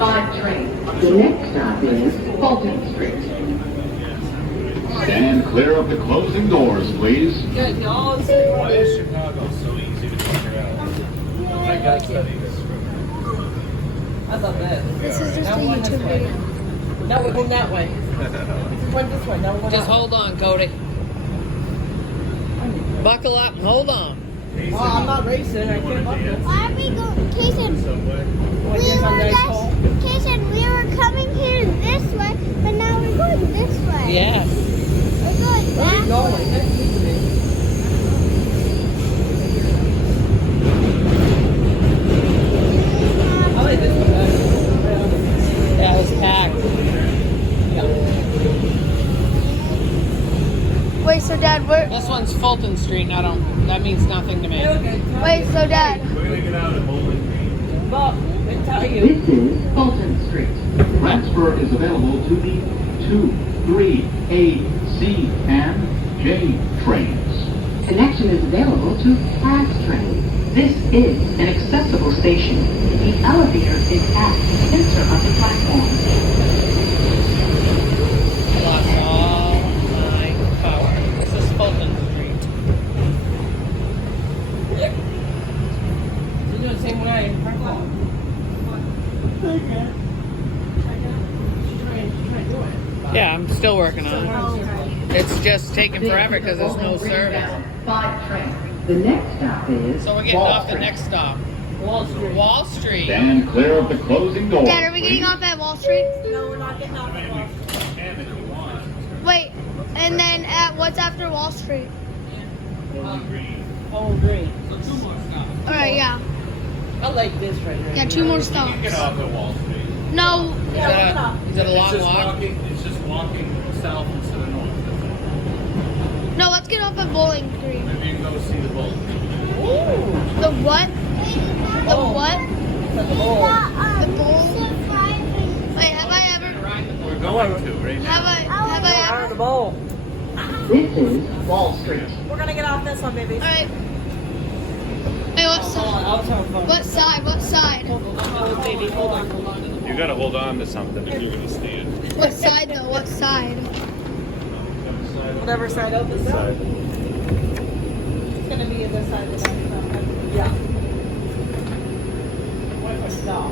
5 train. The next stop is Fulton Street. Stand clear of the closing doors, please. Good, y'all. Why is Chicago so easy to figure out? My gut studies. I love that. This is just Now a we're going this YouTube way. video. Now we're going that way. Went this way. Now we're going Just that way. hold on, Cody. Buckle up and hold on. Oh, I'm not racing. I can't buckle. Why are we going? Kason, we were coming here this way, but now we're going this way. Yes. We're going Where are that you going? way. Next to me. I like this one better. That was packed. Wait, so Dad, This one's Fulton Street, and that means nothing to me. wait, so Dad, We're going to get out of Bowling Green. Bob, they tell you. This is Fulton Street. Transfer is available to the 2, 3, A, C, and J trains. Connection is available to Fast Train. This is an accessible station. The elevator is at the center of the platform. I lost all my power. This is Fulton Street. You're doing the same way. Yeah, I'm still working on it. It's just taking forever because there's no service. 5 train. The next stop is So we're getting Wall off the Street. next stop. Wall Street. Wall Street. Stand clear of the closing doors. Dad, are we getting please. off at Wall Street? No, we're not getting off at Wall Street. Can if you want. Wait, and then at what's after Wall Street? Bowling Green. Oh, green. All right, yeah, I like this right here. yeah, 2 more You can get stops. off at Wall Street. No, Is that a long walk? It's just walking south instead of north. no, let's get off at Bowling Green. Maybe you can go see the bowl. The what? The Oh. what? At the bowl. The bowl? Wait, have I ever? We're going to right now. Have I Out ever? of the bowl. This is Wall Street. We're gonna get off this one, baby. All right. Hey, what Hold on, side? I was having fun. What side? What side? Hold on, baby. Hold on. You gotta hold on to something if you're gonna stand. What side though? What side? Whatever side opens up. It's gonna be in this side of the back. Yeah. Wait for stop.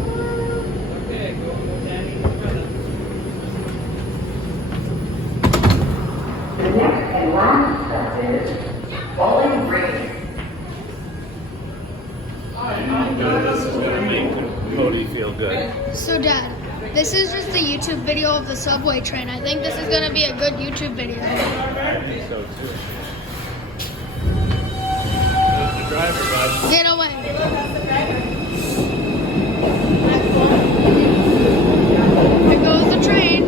Okay, go, Daddy. The next and last stop is Bowling Green. This is gonna make Cody feel good. So, Dad, this is just a YouTube video of the subway train. I think this is gonna be a good YouTube video. I think so too. There's the driver, bud. Get away. Here goes the train.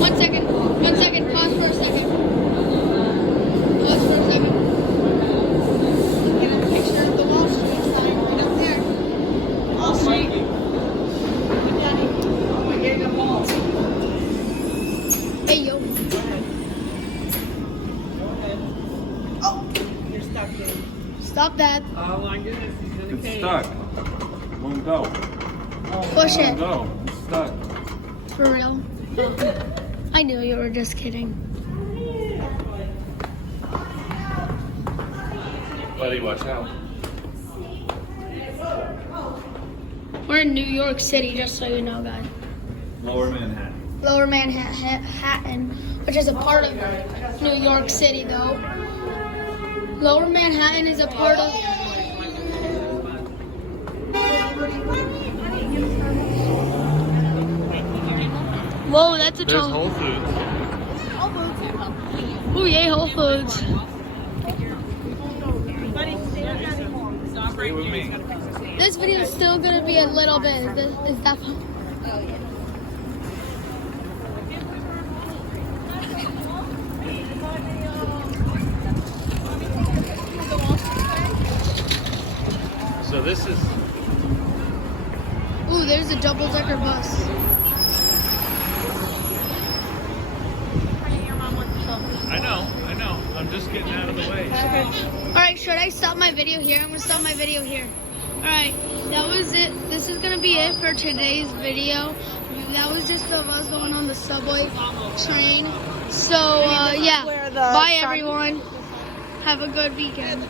1 second. 1 second. Pause for a second. Pause for a second. Get a picture of the Wall Street sign right up there. Wall Street. Hey, yo. You're stuck, baby. Stop that. Oh my goodness, he's in a It's cage. stuck. Won't go. Push Won't it. go. It's stuck. For real. I knew you were just kidding. Buddy, watch out. We're in New York City, just so you know, guys. Lower Manhattan. Lower Manhattan, which is a part of New York City, though. Lower Manhattan is a part of. Whoa, that's a There's tall. Whole Foods. Oh, yay, Whole Foods. Stay with me. This video is still gonna be a little bit. Is that? So this is Ooh, there's a double-decker bus. I know. I'm just getting out of the way. Alright, should I stop my video here? I'm gonna stop my video here. Alright, that was it. This is gonna be it for today's video. That was just of us going on the subway train. So, yeah. Bye, everyone. Have a good weekend.